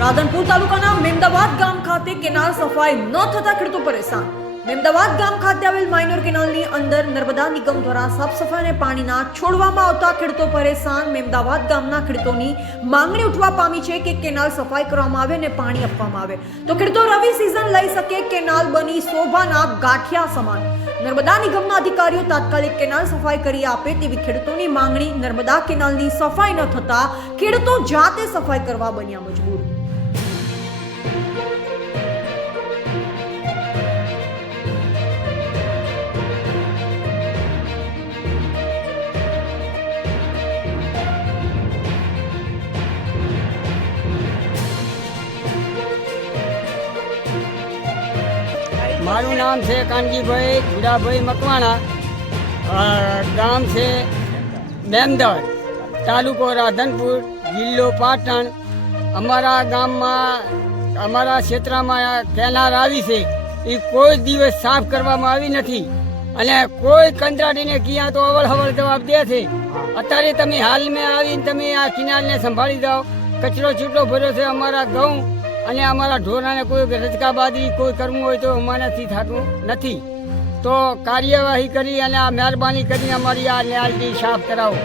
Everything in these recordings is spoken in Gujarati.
રાધનપુર તાલુકાના મેમદાવાદ ગામ ખાતે કેનાલ સફાઈ ન થતા ખેડૂતો પરેશાન। મેમદાવાદ ગામ ખાતે આવેલ માઇનોર કેનાલની અંદર નર્મદા નિગમ દ્વારા સાફ સફાઈ અને પાણીના છોડવામાં આવતા ખેડૂતો પરેશાન। મેમદાવાદ ગામના ખેડૂતોની માંગણી ઉઠવા પામી છે કે કેનાલ સફાઈ કરવામાં આવે અને પાણી આપવામાં આવે તો ખેડૂતો રવિ સિઝન લઈ શકે। કેનાલ બની શોભાના ગાંઠિયા સમાન। નર્મદા નિગમના અધિકારીઓ તાત્કાલિક કેનાલ સફાઈ કરી આપે તેવી ખેડૂતોની માંગણી। નર્મદા કેનાલની સફાઈ ન થતા ખેડૂતો જાતે સફાઈ કરવા બન્યા મજબૂર। મારું નામ છે કાનજીભાઈ ગુડાભાઈ મકવાણા, ગામ છે મેમદાવાદ, તાલુકો રાધનપુર, જિલ્લો પાટણ। અમારા ગામમાં અમારા ક્ષેત્રમાં કેનાલ આવી છે, એ કોઈ દિવસ સાફ કરવામાં આવી નથી અને કોઈ કંત્રાટીને ક્યાં તો અવળ જવાબ દે છે। અત્યારે તમે હાલમાં આવીને તમે આ કેનાલને સંભાળી જાઓ। કચરો છૂટો ભર્યો છે, અમારા ઘઉં અને અમારા ઢોરાને કોઈ રજકાબાદી કોઈ કરવું હોય તો અમારાથી થતું નથી। તો કાર્યવાહી કરી અને આ મહેરબાની કરીને અમારી આ ન્યાયથી સાફ કરાવો।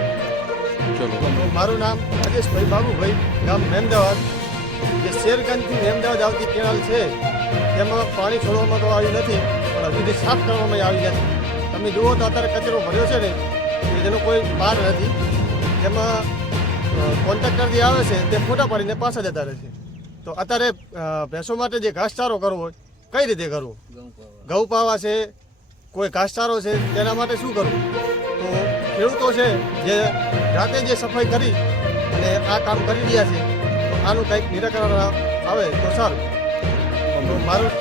મારું નામ રાજેશભાઈ બાબુભાઈ, ગામ મેમદાવાદ। જે શેરગંજથી મેમદાવાદ આવતી કેનાલ છે તેમાં પાણી છોડવામાં તો આવ્યું નથી, પણ હજુ સુધી સાફ કરવામાં આવી નથી। તમે જુઓ તો અત્યારે કચરો ભર્યો છે ને, જેનો કોઈ પાર નથી। જેમાં કોન્ટ્રાક્ટર જે આવે છે તે ફોટા પાડીને પાછા જતા રહે છે। તો અત્યારે ભેંસો માટે જે ઘાસચારો કરવો હોય કઈ રીતે કરવો? ઘઉં પાવા છે, કોઈ ઘાસચારો છે, તેના માટે શું કરવું? તો ખેડૂતો છે જે જાતે જે સફાઈ કરી અને આ કામ કરી રહ્યા છે, તો આનું કંઈક નિરાકરણ આવે તો સારું। તો મારું